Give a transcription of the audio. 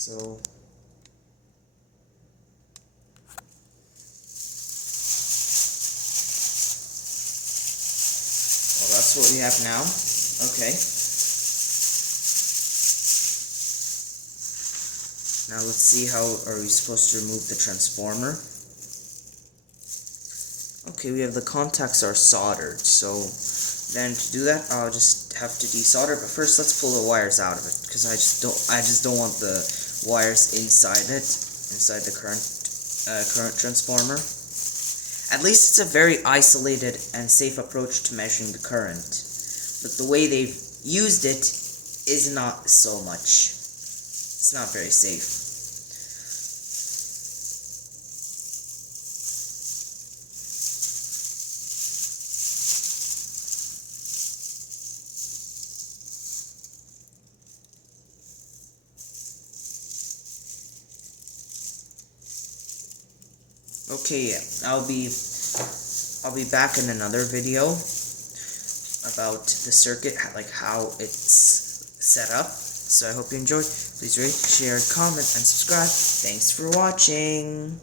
So that's what we have now. Okay. Now let's see how are we supposed to remove the transformer. Okay, we have the contacts are soldered, so then to do that I'll just have to desolder, but first let's pull the wires out of it, because I just don't want the wires inside the current transformer. At least it's a very isolated and safe approach to measuring the current, but the way they've used it is not so much. It's not very safe. Okay, yeah, I'll be back in another video about the circuit, like how it's set up. So I hope you enjoyed. Please rate, share, comment, and subscribe. Thanks for watching.